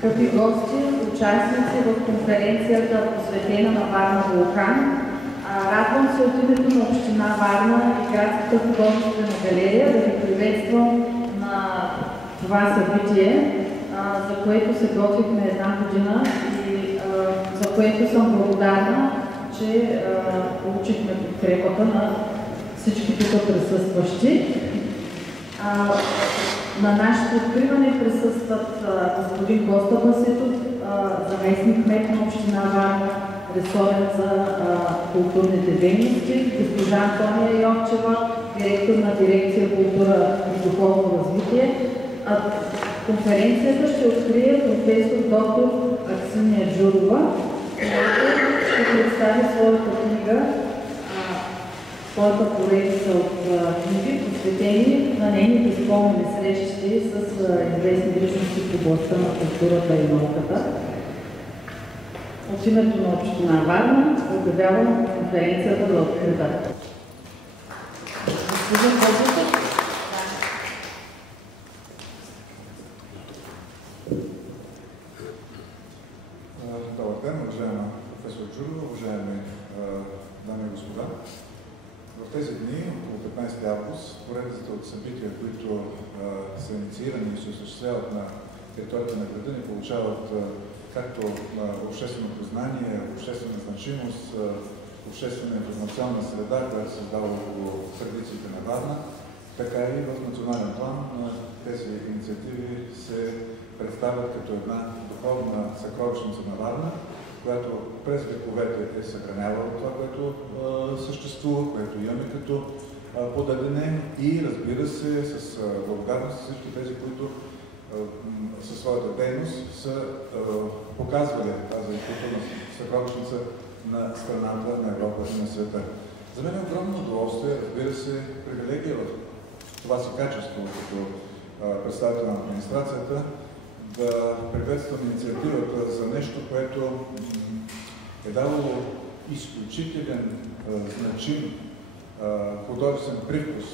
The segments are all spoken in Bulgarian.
Скъпи гости, участници в конференцията, посветена на Варна Вулкан, радвам се от името на Община Варна и Градската художествена галерия да ви приветствам на това събитие, за което се готвихме една година и за което съм благодарна, че получихме подкрепата на всички тук присъстващи. На нашето откриване присъстват господин Коста Басетов, заместник-кмет на Община Варна, ресорен за културните дейности, госпожа Антония Йовчева, директор на дирекция култура и духовно развитие. Конференцията ще открие професор доктор Аксинья Джурова, която ще представи своята книга, своята поредица от книги, посветени на нейните спомени срещи с известни личности в областта на културата и науката. От името на Община Варна обявявам конференцията за открита. Господин Божитов. Добър ден, уважаема професор Джурова, уважаеми дами и господа. В тези дни, около 15 август, поредицата от събития, които са инициирани и се осъществяват на територията на града, ни получават както обществено признание, обществена значимост, обществена информационна среда, която създава около традициите на Варна, така и в национален план тези инициативи се представят като една духовна съкровищница на Варна, която през вековете е съхранявала това, което съществува, което имаме като подадене и, разбира се, с благодарност всички тези, които със своята дейност са показвали тази културна съкровищница на страната, на Европа и на света. За мен е огромно удоволствие, разбира се, привилегия в това си качество като представител на администрацията, да приветствам инициативата за нещо, което е дало изключителен, значим художествен привкус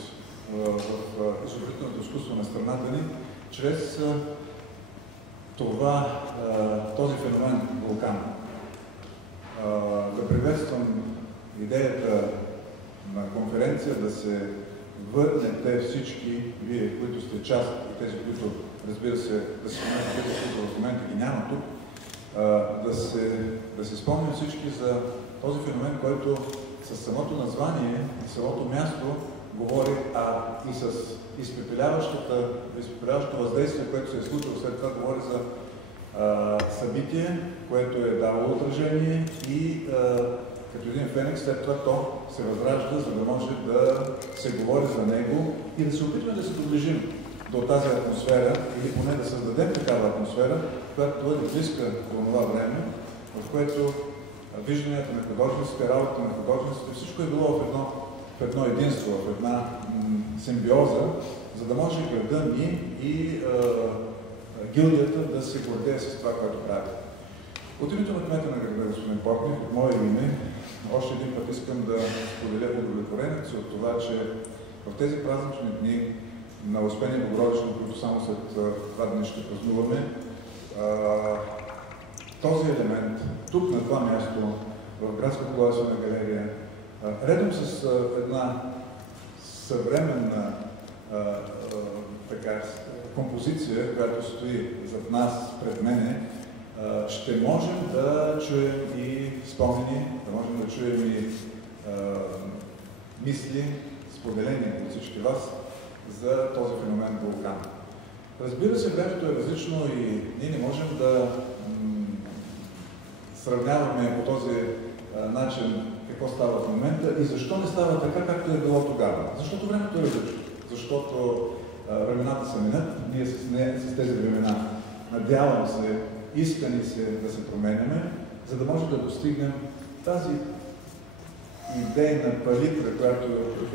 в изобретителното изкуство на страната ни, чрез този феномен вулкан. Да приветствам идеята на конференция да се върнете всички вие, които сте част и тези, които, разбира се, да се спомнят тези, които в момента ги няма тук, да се спомнят всички за този феномен, който с самото название и самото място говори, и с изпепеляващото въздействие, което се е случило след това, говори за събитие, което е дало отражение и като един феникс, след това то се възражда, за да може да се говори за него и да се опитваме да се доближим до тази атмосфера, или поне да създадем такава атмосфера, която бъде близка до това време, в което вижданията на художниците, работата на художниците, всичко е било в едно единство, в една симбиоза, за да може града ни и гилдията да се гордее с това, което прави. От името на кмета на града, господин Портних, от мое име, още един път искам да споделя удовлетворението си от това, че в тези празнични дни на Успение Богородично, които само след 2 дни ще празнуваме, този елемент, тук на това място, в Градската художествена галерия, редом с една съвременна композиция, която стои зад нас, пред мене, ще можем да чуем и спомени, да можем да чуем и мисли, споделени от всички вас за този феномен вулкан. Разбира се, времето е различно и ние не можем да сравняваме по този начин какво става в момента и защо не става така, както е било тогава. Защото времето е различно. Защото времената са минат, ние с тези времена, надявам се, искани се да се променяме, за да може да достигнем тази идейна палитра, която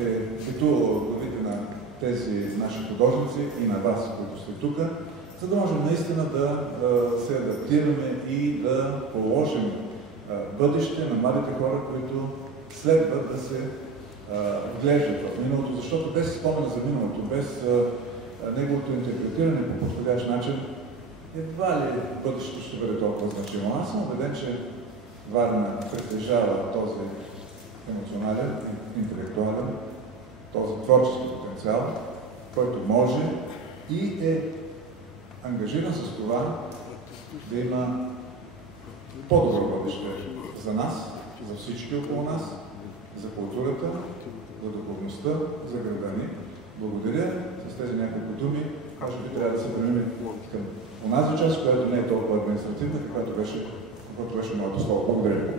е битувала от главите на тези наши художници и на вас, които сте тук, за да можем наистина да се адаптираме и да положим бъдеще на младите хора, които следва да се вглеждат в миналото, защото без спомена за миналото, без неговото интерпретиране по подходящ начин, едва ли бъдещето ще бъде толкова значимо. Аз съм убеден, че Варна притежава този емоционален, интелектуален, този творчески потенциал, който може и е ангажиран с това да има по-добро бъдеще за нас, за всички около нас, за културата, за духовността, за града ни. Благодаря. С тези няколко думи, може би трябва да се преминем към онази част, която не е толкова административна, каквато беше моето слово. Благодаря.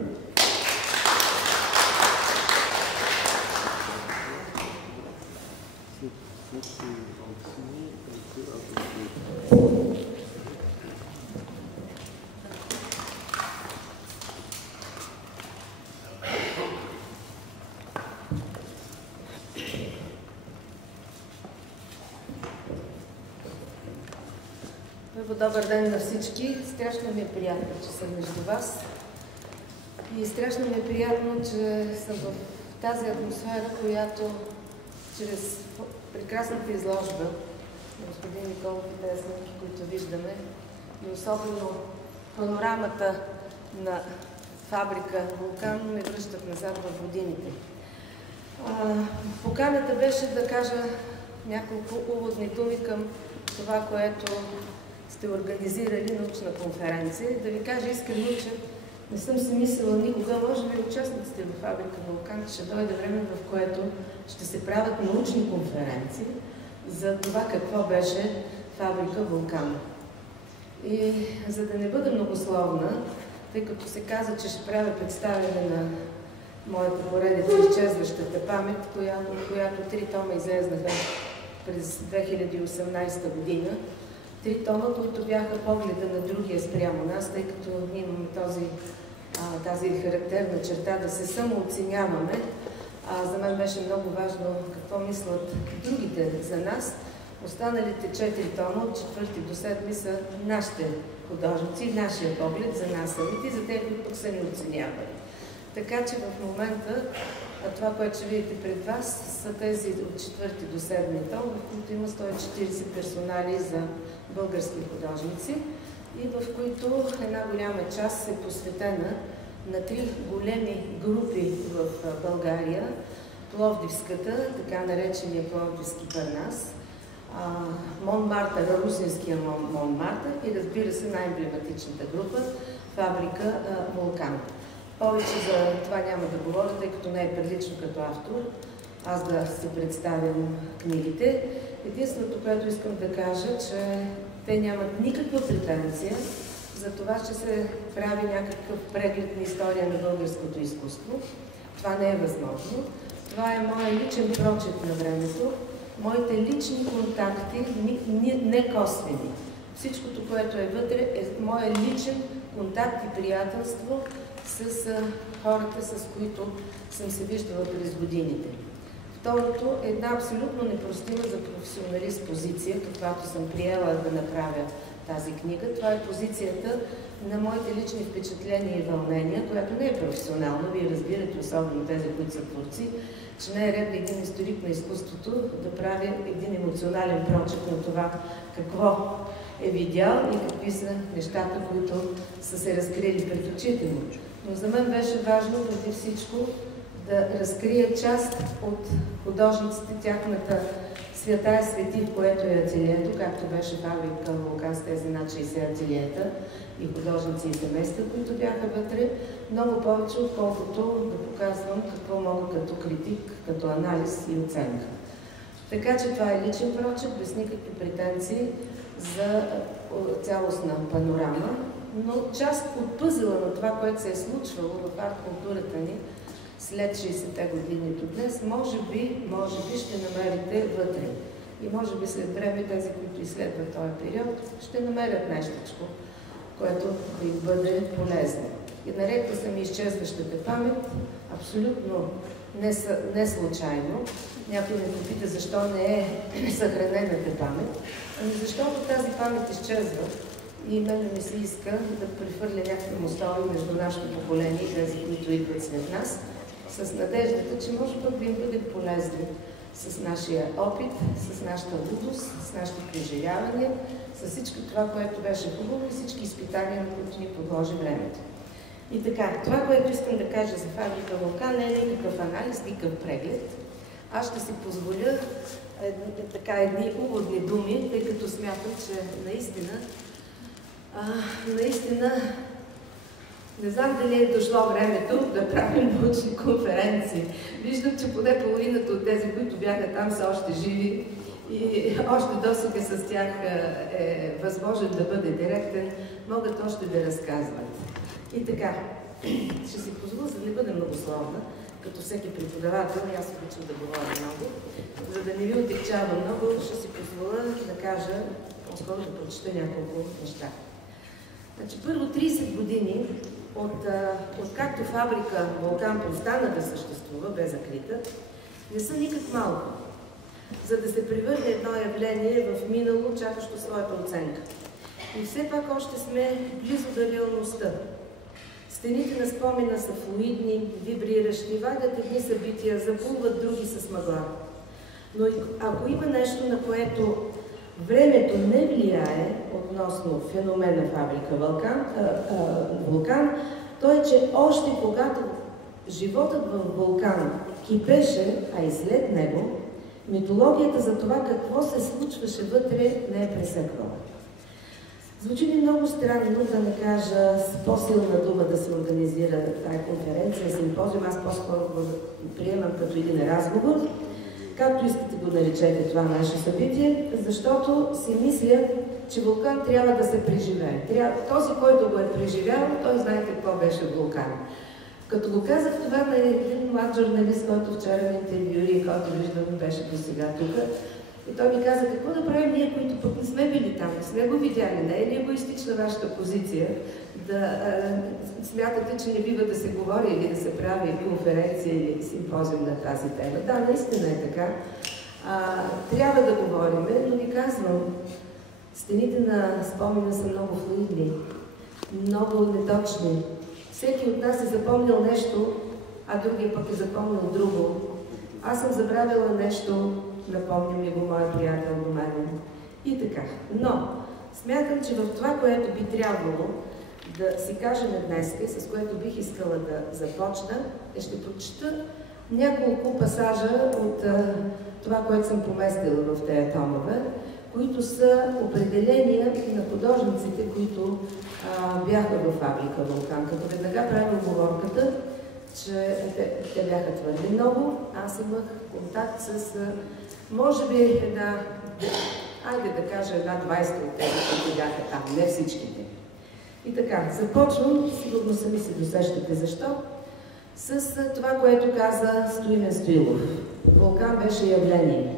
Добър ден на всички. Страшно ми е приятно, че съм между вас. И страшно ми е приятно, че съм в тази атмосфера, която чрез прекрасната изложба на господин Николов и тези снимки, които виждаме, и особено панорамата на фабрика Вулкан, ме връщат назад в годините. Поканата беше да кажа няколко уводни думи към това, което сте организирали научна конференция. Да ви кажа искрено, че не съм си мислила никога, може би участниците в фабрика Вулкан, ще дойде време, в което ще се правят научни конференции за това какво беше фабрика Вулкан. И за да не бъда многословна, тъй като се каза, че ще правя представяне на моята поредица "Изчезващата памет", която 3 тома излезнаха през 2018 година. 3 тома, които бяха погледа на другия спрямо нас, тъй като ние имаме тази характерна черта да се самооценяваме. За мен беше много важно какво мислят другите за нас. Останалите 4 тома, от 4 до 7 са нашите художници, нашия поглед за нас самите и за тези, които са ни оценявали. Така че в момента това, което ще видите пред вас, са тези от 4 до 7 том, в които има 140 персонали за български художници и в които една голяма част е посветена на 3 големи групи в България. Пловдивската, така наречения Пловдивски Парнас, Монмартър, русинския Монмартър и разбира се най-емблематичната група фабрика Вулкан. Повече за това няма да говоря, тъй като не е прилично като автор аз да се представям книгите. Единственото, което искам да кажа, че те нямат никаква претенция за това, че се прави някакъв преглед на история на българското изкуство. Това не е възможно. Това е моят личен прочит на времето, моите лични контакти, не косвени. Всичкото, което е вътре, е моят личен контакт и приятелство с хората, с които съм се виждала през годините. Второто е една абсолютно непростима за професионалист позиция, каквато съм приела да направя тази книга. Това е позицията на моите лични впечатления и вълнения, която не е професионална. Вие разбирате, особено тези, които са творци, че не е редно един историк на изкуството да прави един емоционален прочит на това какво е видял и какви са нещата, които са се разкрили пред очите му. Но за мен беше важно преди всичко да разкрия част от художниците, тяхната свята и свети, в което е ателието, както беше фабрика Вулкан с тези над 60 ателиета и художници и семейства, които бяха вътре, много повече, отколкото да показвам какво мога като критик, като анализ и оценка. Така че това е личен прочит, без никакви претенции за цялостна панорама, но част от пъзела на това, което се е случвало в арт-културата ни след 60-те години до днес, може би ще намерите вътре. И може би след време тези, които изследват този период, ще намерят нещичко, което да им бъде полезно. И нарекла съм "Изчезващата памет", абсолютно не случайно. Някой ме попита защо не е съхранената памет. Ами защото тази памет изчезва и мен ми се иска да прехвърля някакви мостове между нашето поколение и тези, които идват след нас, с надеждата, че може пък да им бъде полезни с нашия опит, с нашата лудост, с нашите преживявания, с всичко това, което беше хубаво и всички изпитания, на които ни подложи времето. И така, това, което искам да кажа за фабрика Вулкан, не е никакъв анализ, никакъв преглед. Аз ще си позволя едни уводни думи, тъй като смятам, че наистина не знам дали е дошло времето да правим научни конференции. Виждам, че поне половината от тези, които бяха там, са още живи и още досега с тях е възможен да бъде директен, могат още да разказват. И така, ще си позволя, за да не бъде многословна, като всеки преподавател, аз обичам да говоря много, за да не ви отекчава много, ще си позволя да кажа, по-скоро да прочета няколко неща. Значи, първо 30 години, откакто фабрика Вулкан престана да съществува, бе закрита, не са никак малко, за да се превърне едно явление в минало, чакащо своята оценка. И все пак още сме близо до реалността. Стените на спомена са флуидни, вибриращи, вадят едни събития, запълват други с мъгла. Но ако има нещо, на което времето не влияе относно феномена фабрика Вулкан, то е, че още когато животът в Вулкан кипеше, а и след него, митологията за това какво се случваше вътре не е пресеквала. Звучи ми много странно, да не кажа с по-силна дума да се организира тази конференция, симпозиум, аз по-скоро го приемам като един разговор, както искате го наречете това наше събитие, защото си мисля, че Вулкан трябва да се преживее. Този, който го е преживял, той знае какво беше Вулкан. Като го казах това на един млад журналист, който вчера ме интервюри и който виждам беше до сега тук, и той ми каза, какво да правим ние, които пък не сме били там, не сме го видяли, не е ли егоистична вашата позиция да смятате, че не бива да се говори или да се прави конференция или симпозиум на тази тема. Да, наистина е така. Трябва да говорим, но ви казвам, стените на спомена са много флуидни, много неточни. Всеки от нас е запомнил нещо, а другия пък е запомнил друго. Аз съм забравила нещо, напомня ми го моя приятел до мен. И така. Но смятам, че в това, което би трябвало да си кажем днес, с което бих искала да започна, ще прочета няколко пасажа от това, което съм поместила в тези томове, които са определения на художниците, които бяха в фабрика Вулкан. Като веднага правя оговорката, че те бяха твърде много. Аз имах контакт с, може би, айде да кажа, една 20 от тези, които бяха там, не всичките. И така, започвам, сигурно сами се досещате защо, с това, което каза Стоимен Стоилов. Вулкан беше явление.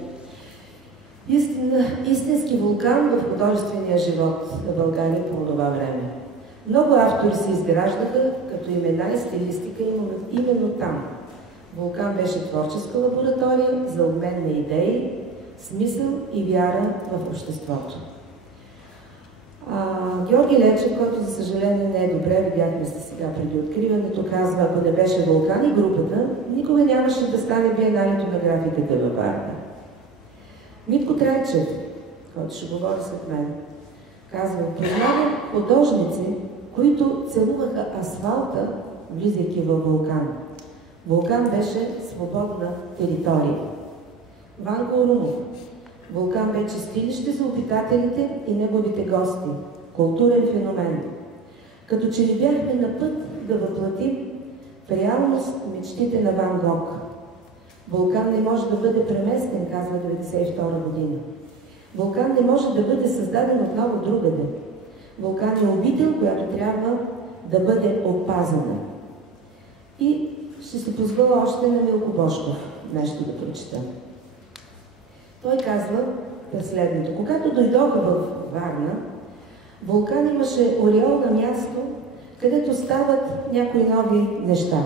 Истински вулкан в художествения живот на България по това време. Много автори се изграждаха като имена и стилистика именно там. Вулкан беше творческа лаборатория за обмен на идеи, смисъл и вяра в обществото. Георги Лечев, който за съжаление не е добре, видяхме се сега преди откриването, казва, ако не беше Вулкан и групата, никога нямаше да стане биеналето на графиката във Варна. Митко Трайчев, който ще говори след мен, казва, познавам художници, които целуваха асфалта, влизайки във Вулкан. Вулкан беше свободна територия. Ванко Орумов. Вулкан бе чистилище за обитателите и неговите гости. Културен феномен. Като че ли бяхме на път да въплатим в реалност мечтите на Ван Гог. Вулкан не може да бъде преместен, казва 1992 година. Вулкан не може да бъде създаден отново другаде. Вулкан е обител, която трябва да бъде опазена. И ще се позволя още на Милко Бошков нещо да прочета. Той казва следното. Когато дойдоха в Варна, Вулкан имаше ореол на място, където стават някои нови неща.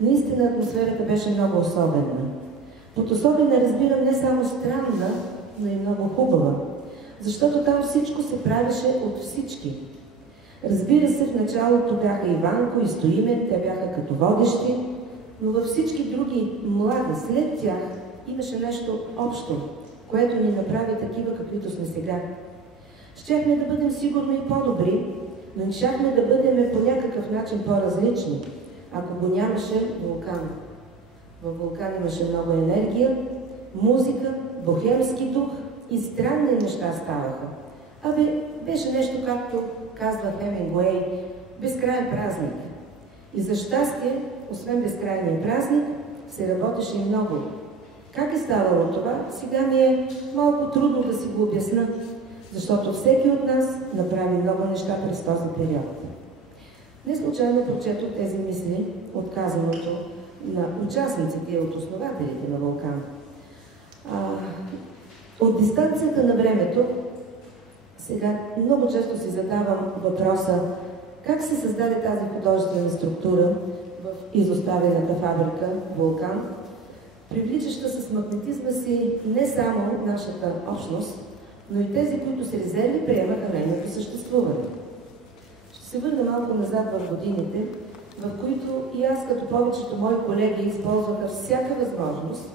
Наистина атмосферата беше много особена. Под особена разбирам не само странна, но и много хубава, защото там всичко се правеше от всички. Разбира се, в началото бяха Иванко и Стоимен, те бяха като водещи, но във всички други млади след тях имаше нещо общо, което ни направи такива, каквито сме сега. Щяхме да бъдем сигурно и по-добри, но не щяхме да бъдем по някакъв начин по-различни, ако го нямаше Вулкан. Във Вулкан имаше много енергия, музика, бохемски дух и странни неща ставаха. Беше нещо, както казва Хемингуей, безкрайен празник. И за щастие, освен безкрайния празник, се работеше и много. Как е ставало това, сега ми е малко трудно да си го обясна, защото всеки от нас направи много неща през този период. Не случайно прочетох тези мисли от казаното на участниците и от основателите на Вулкан. От дистанцията на времето, сега много често си задавам въпроса как се създаде тази художествена структура в изоставената фабрика Вулкан, привличаща с магнетизма си не само нашата общност, но и тези, които с резерви приемаха нейното съществуване. Ще се върна малко назад в годините, в които и аз, като повечето мои колеги, използваха всяка възможност,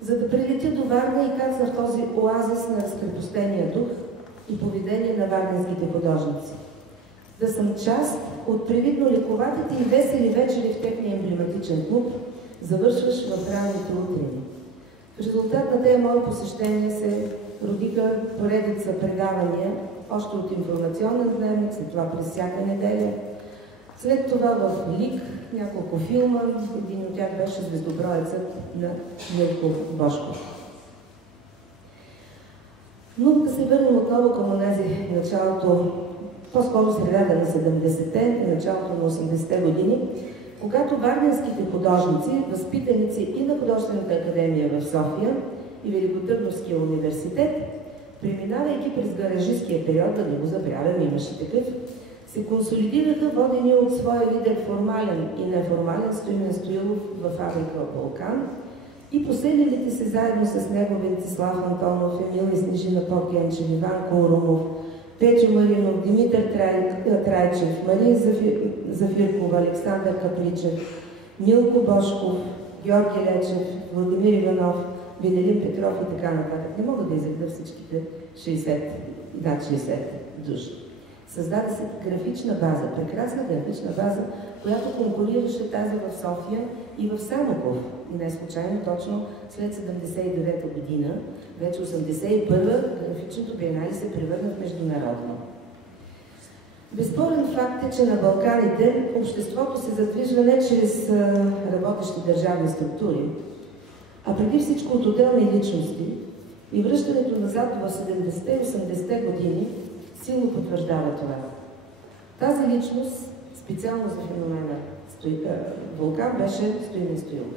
за да прилетя до Варна и кацна в този оазис на разкрепостения дух и поведение на варненските художници. Да съм част от привидно лековатите и весели вечери в техния емблематичен клуб, завършваш в ранните утрини. В резултат на тези мои посещения се родиха поредица предавания, още от информационен дневник, след това през всяка неделя. След това в Лик няколко филма, един от тях беше Звездоброецът на Милко Бошков. Но да се върнем отново към онези началото, по-скоро средата на 70-те и началото на 80-те години, когато варненските художници, възпитаници и на Художествената академия в София и Великотърновския университет, преминавайки през гаражистския период, да не го забравяме, имаше такъв, се консолидираха, водени от своя лидер формален и неформален Стоимен Стоилов във фабрика Вулкан и поселилите се заедно с него Венцислав Антонов, Емил и Снежина Попгенчев, Иван Коурумов, Печо Маринов, Димитър Трайчев, Мария Зафиркова, Александър Капличев, Милко Бошков, Георги Лечев, Владимир Иванов, Венелин Петров и така нататък. Не мога да изредя всичките 60 души. Създаде се графична база, прекрасна графична база, която конкурираше тази в София и в Самоков. И не случайно, точно след 79-та година, вече 81-та, графичното биенале се превърна в международно. Безспорен факт е, че на Балканите обществото се задвижва не чрез работещи държавни структури, а преди всичко от отделни личности, и връщането назад в 70-те и 80-те години силно потвърждава това. Тази личност, специално за феномена Вулкан, беше Стоимен Стоилов.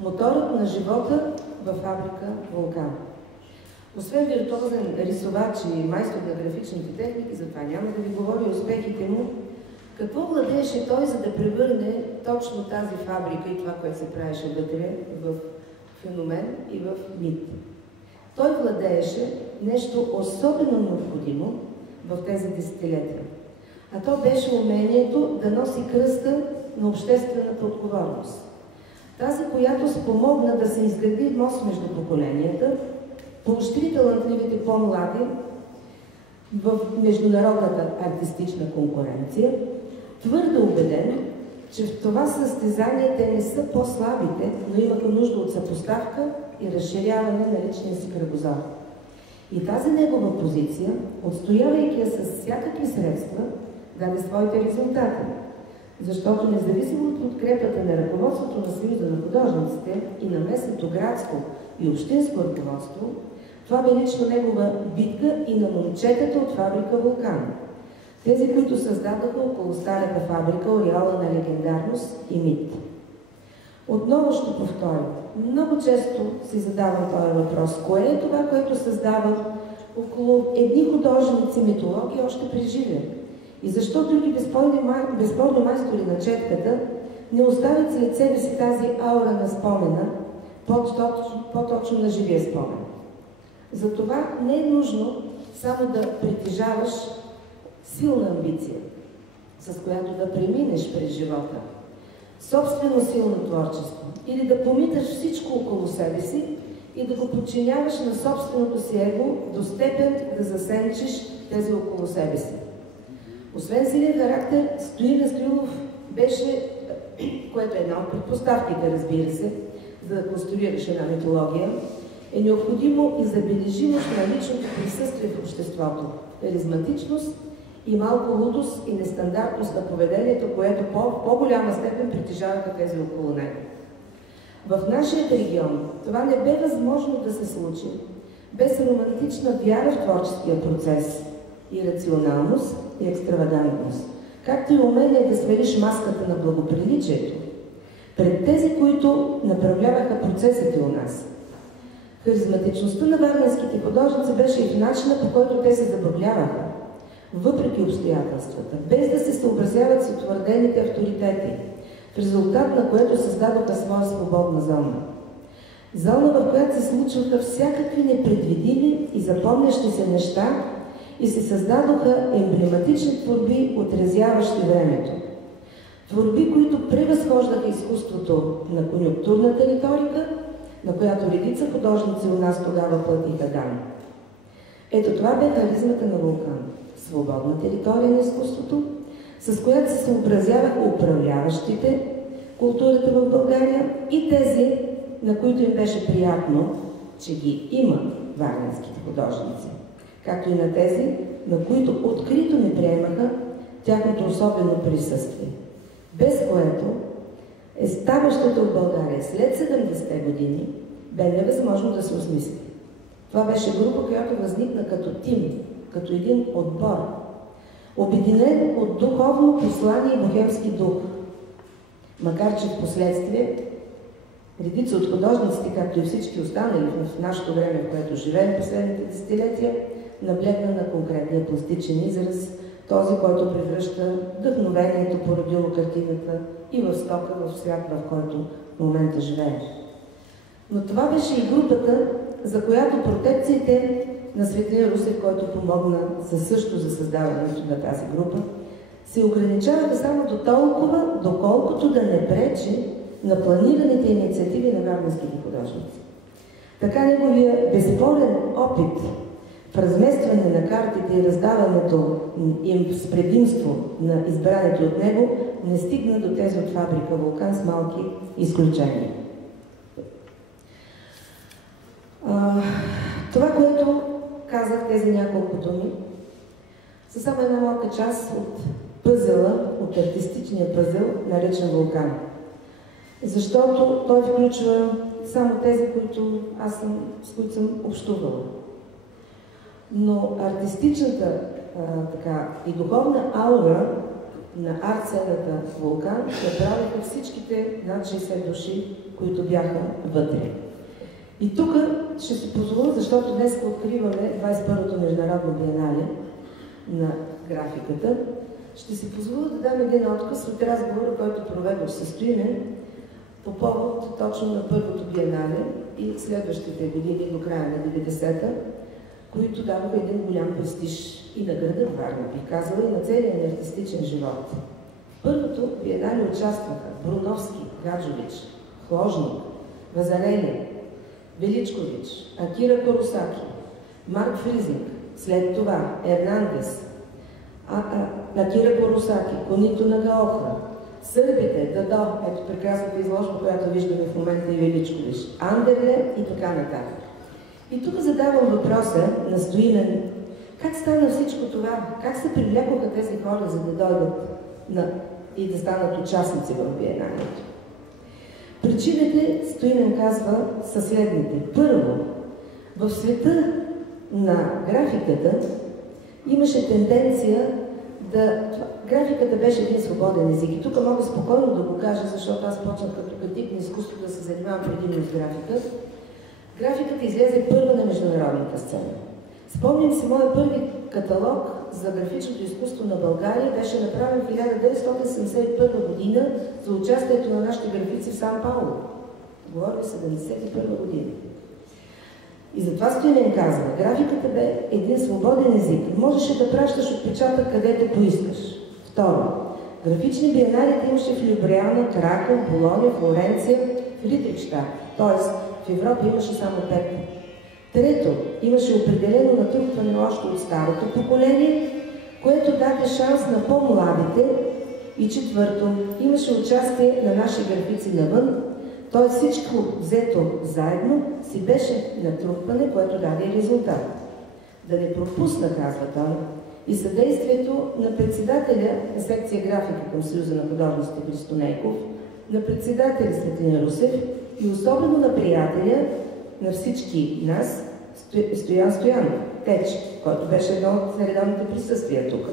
Моторът на живота във фабрика Вулкан. Освен виртуозен рисувач и майстор на графичните техники, затова няма да ви говоря успехите му, какво владееше той, за да превърне точно тази фабрика и това, което се правеше вътре, в феномен и в мит? Той владееше нещо особено необходимо в тези десетилетия. А то беше умението да носи кръста на обществената отговорност. Тази, която спомогна да се изгради мост между поколенията, поощри талантливите по-млади в международната артистична конкуренция, твърдо убеден, че в това състезание те не са по-слабите, но имаха нужда от съпоставка и разширяване на личния си кръгозор. И тази негова позиция, отстоявайки я с всякакви средства, даде своите резултати. Защото независимо от подкрепата на ръководството на Съюза на художниците и на местното градско и общинско ръководство, това бе лично негова битка и на момчетата от фабрика Вулкан. Тези, които създадаха около старата фабрика ореола на легендарност и мит. Отново ще повторя. Много често си задавам този въпрос. Кое е това, което създава около едни художници митологии още при живе? И защо други безспорни майстори на четката не оставят след себе си тази аура на спомена, по-точно на живия спомен? Затова не е нужно само да притежаваш силна амбиция, с която да преминеш през живота, собствено силно творчество или да помиташ всичко около себе си и да го подчиняваш на собственото си его до степен да засенчиш тези около себе си. Освен силен характер, Стоилен Стоилов беше, което е една от предпоставките, разбира се, за да конструираш една митология, е необходимо и забележимост на личното присъствие в обществото, харизматичност и малко лудост и нестандартност на поведението, което по-голяма степен притежаваха тези около него. В нашия регион това не бе възможно да се случи без романтична вяра в творческия процес и рационалност и екстравагантност, както и умение да свалиш маската на благоприличието пред тези, които направляваха процесите у нас. Харизматичността на варненските художници беше и в начина, по който те се забавляваха, въпреки обстоятелствата, без да се съобразяват с утвърдените авторитети, в резултат на което създадоха своя свободна зона. Зона, в която се случваха всякакви непредвидими и запомнящи се неща и се създадоха емблематични творби, отразяващи времето. Творби, които превъзхождаха изкуството на конюнктурната риторика, на която редица художници у нас тогава платиха дан. Ето това бе харизмата на Вулкан. Свободна територия на изкуството, с която се съобразяваха управляващите културата в България и тези, на които им беше приятно, че ги има варненските художници, както и на тези, на които открито не приемаха тяхното особено присъствие, без което ставащото в България след 70-те години бе невъзможно да се осмисли. Това беше група, която възникна като тим, като един отбор, обединен от духовно послание и бохемски дух. Макар че в последствие редица от художниците, както и всички останали в нашето време, в което живеем последните десетилетия, наблегна на конкретния пластичен израз, този, който превръща вдъхновението, породило картината и в стока, в свят, в който в момента живеем. Но това беше и групата, за която протекциите на Светлин Русев, който помогна също за създаването на тази група, се ограничаваха само до толкова, доколкото да не пречи на планираните инициативи на варненските художници. Така неговия безспорен опит в разместване на картите и раздаването им с предимство на избраните от него не стигна до тези от фабрика Вулкан с малки изключения. Това, което казах, тези няколко думи, са само една малка част от пъзела, от артистичния пъзел, наречен Вулкан. Защото той включва само тези, с които съм общувала. Но артистичната и духовна аура на арт-сцената Вулкан направиха всичките над 60 души, които бяха вътре. И тук ще се позволя, защото днес откриваме 21-то международно биенале на графиката, ще се позволя да дам един отказ от разговора, който проведох със Стоилен по повод точно на първото биенале и следващите години до края на 90-та, които даваха един голям престиж и на града Варна, бих казала, и на целия ни артистичен живот. В първото биенале участваха Бруновски, Гаджович, Хложник, Вазарели, Величкович, Акира Куросаки, Марк Фризинг, след това Ернандес, Акира Куросаки, Конито Нагаока, Сърбите, Дадо, ето прекрасната изложба, която виждаме в момента и Величкович, Андерле и така нататък. И тук задавам въпроса на Стоилен, как стана всичко това, как се привлякоха тези хора, за да дойдат и да станат участници в биеналето. Причините, Стоилен казва, са следните. Първо, в света на графиката имаше тенденция графиката беше един свободен език. И тук мога спокойно да го кажа, защото аз почнах като критик на изкуство да се занимавам предимно с графика. Графиката излезе първа на международната сцена. Спомням си, моят първи каталог за графичното изкуство на България беше направен в 1971 година за участието на нашите графици в Сан Пауло. Говоря 1971 година. И затова Стоилен казва, графиката бе един свободен език. Можеше да пращаш отпечатък където поискаш. Второ, графични биеналите имаше в Любляна, Краков, Болония, Флоренция, Фридрихщад, т.е. В Европа имаше само 5. Трето, имаше определено натрупване още от старото поколение, което даде шанс на по-младите. И четвърто, имаше участие на наши графици навън, т.е. всичко взето заедно си беше натрупване, което даде резултат. Да не пропусна, казва той, и съдействието на председателя на секция графика към Съюза на художниците Христо Нейков, на председателя Светлин Русев и особено на приятеля на всички нас, Стоян Стоянов, Теч, който беше едно от редовните присъствия тук.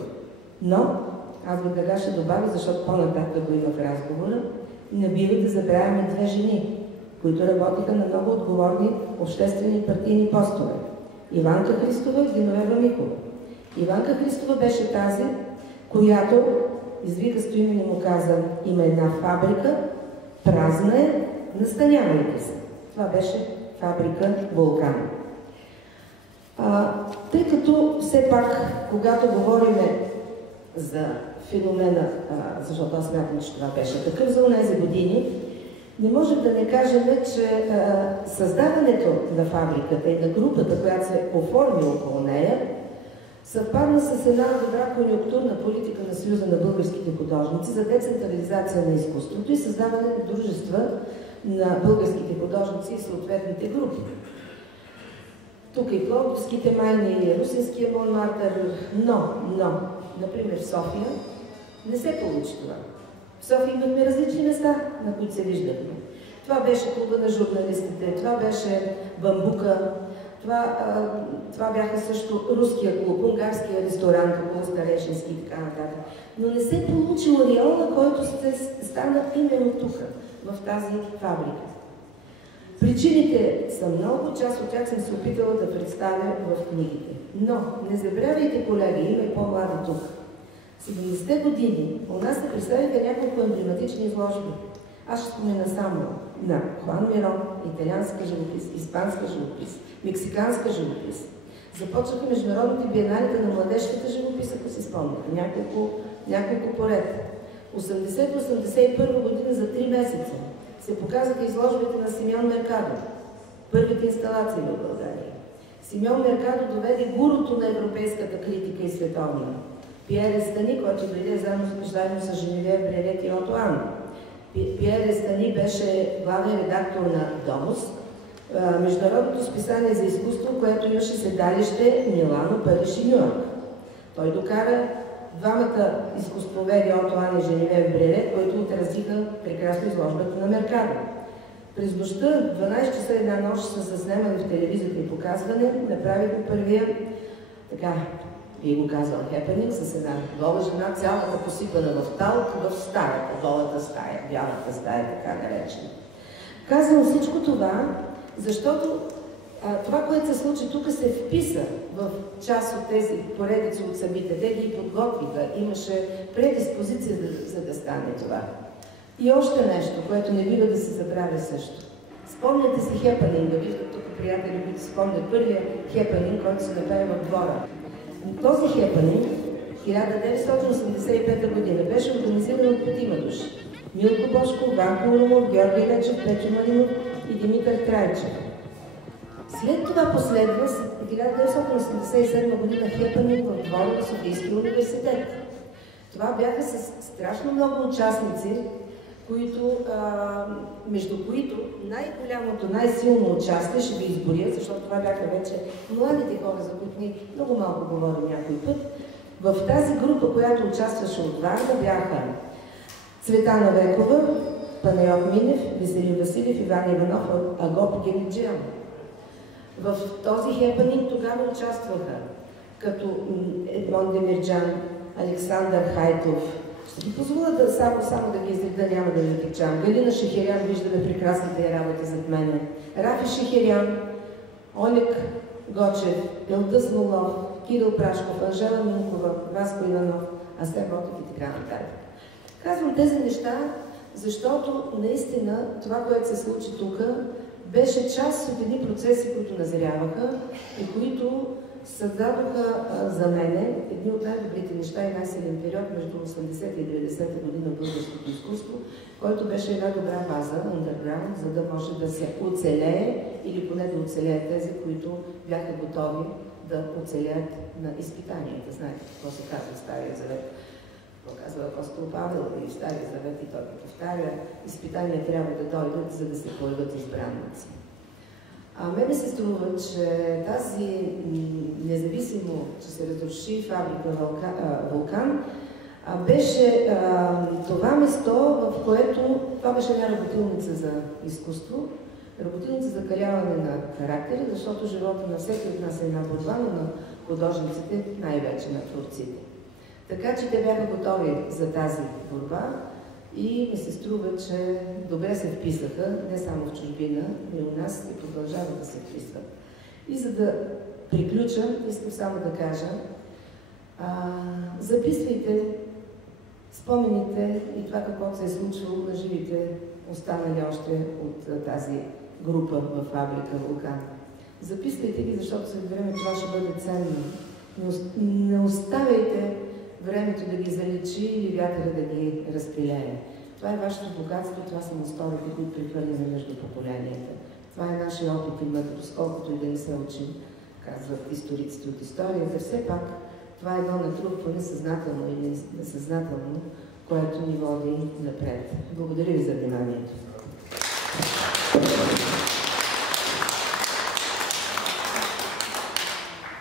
Но, аз веднага ще добавя, защото по-нататък го има в разговора, не бива да забравяме 2 жени, които работиха на много отговорни обществени и партийни постове. Иванка Христова и Геновева Микова. Иванка Христова беше тази, която, извика Стоиме и му каза, има една фабрика, празна е, настанявайте се. Това беше фабрика Вулкан. Тъй като все пак, когато говорим за феномена, защото аз смятам, че това беше такъв за онези години, не можем да не кажем, че създаването на фабриката и на групата, която се оформи около нея, съвпадна с една добра конюнктурна политика на Съюза на българските художници за децентрализация на изкуството и създаване на дружества на българските художници и съответните групи. Тук и Пловдивските майни, и Русинския Монмартър, но, например в София, не се получи това. В София имахме различни места, на които се виждахме. Това беше клуба на журналистите, това беше Бамбука, това бяха също руския клуб, унгарския ресторант, около Старешински и така нататък. Но не се получи ореола, който стана именно тук, в тази фабрика. Причините са много, част от тях съм се опитала да представя в книгите. Но не забравяйте, колеги, има и по-млади тук. 70-те години у нас се представиха няколко емблематични изложби. Аз ще спомена само на Хуан Мирон, италианска живопис, испанска живопис, мексиканска живопис. Започнаха международните биеналите на младежката живопис, ако си спомняте, няколко поред. 80-81 година за 3 месеца се показаха изложбите на Симеон Меркадо, първите инсталации в България. Симеон Меркадо доведе гурото на европейската критика и световна. Пиер Естани, който дойде заедно с Женевиев Брелет и Ото Ан. Пиер Естани беше главен редактор на Домос, международното списание за изкуство, което имаше седалище Милано, Париж и Нюйорк. Той докара двамата изкуствоведи Ото Ан и Женевиев Брелет, които отразиха прекрасно изложбата на Меркадо. През нощта, 12 часа една нощ, са заснемани в телевизията и показване, направиха първия, така, би го казал, хепенинг, с една гола жена, цялата посипана в талк, в старата, голата стая, бялата стая, така наречена. Казвам всичко това, защото това, което се случи тук, се вписа в част от тези поредици от събития. Те ги подготвиха, имаше предиспозиция за да стане това. И още нещо, което не бива да се забравя също. Спомняте си хепанинга, виждат тук приятели, които спомнят първия хепанинг, който се направи в двора. Този хепанинг, 1985 година, беше организиран от 5 души. Милко Бошков, Ванко Урумов, Георги Лечев, Петю Малинов и Димитър Трайчев. След това последва 1987 година хепанинг в двора на Софийския университет. Това бяха с страшно много участници, между които най-голямото, най-силно участие ще ви изборя, защото това бяха вече младите хора, за които ние много малко говорим някой път. В тази група, която участваше от Варна, бяха Цветана Векова, Панайот Минев, Веселин Василев, Иван Иванов, Агоп Генеджиан. В този хепанинг тогава участваха като Едмон Демирджан, Александър Хайтов. Ще ви позволя да само да ги изреда, няма да ви отекчам. Галина Шехерян, виждаме прекрасните работи зад мене. Рафи Шехерян, Олег Гочев, Елдъс Лолов, Кирил Прашков, Анжела Минкова, Васко Иванов, Асен Ботев и така нататък. Казвам тези неща, защото наистина това, което се случи тук, беше част от едни процеси, които назряваха и които създадоха за мене едни от най-добрите неща и най-силен период между 80-та и 90-та година в българското изкуство, който беше една добра база, underground, за да може да се оцелее или поне да оцелеят тези, които бяха готови да оцелеят на изпитанията. Знаете какво се казва в Стария завет, какво казва апостол Павел и в Стария завет, и той повтаря: изпитания трябва да дойдат, за да се появят избранници. Мене се струва, че тази, независимо, че се разруши фабрика Вулкан, беше това место, в което това беше една работилница за изкуство, работилница за каляване на характери, защото живота на всеки от нас е една борба, но на художниците, най-вече на творците. Така че те бяха готови за тази борба и ми се струва, че добре се вписаха, не само в чужбина, но и у нас и продължават да се вписват. И за да приключа, искам само да кажа, записвайте спомените и това, каквото се е случвало на живите, останали още от тази група в фабрика Вулкан. Записвайте ги, защото след време това ще бъде ценно. Не оставяйте времето да ги заличи или вятъра да ги разпилее. Това е вашето богатство, това са историите, които прехвърляме между поколенията. Това е нашия опит и мъдрост, колкото и да не се учим, казват историците от историята. Все пак това е едно натрупване, съзнателно или несъзнателно, което ни води напред. Благодаря ви за вниманието.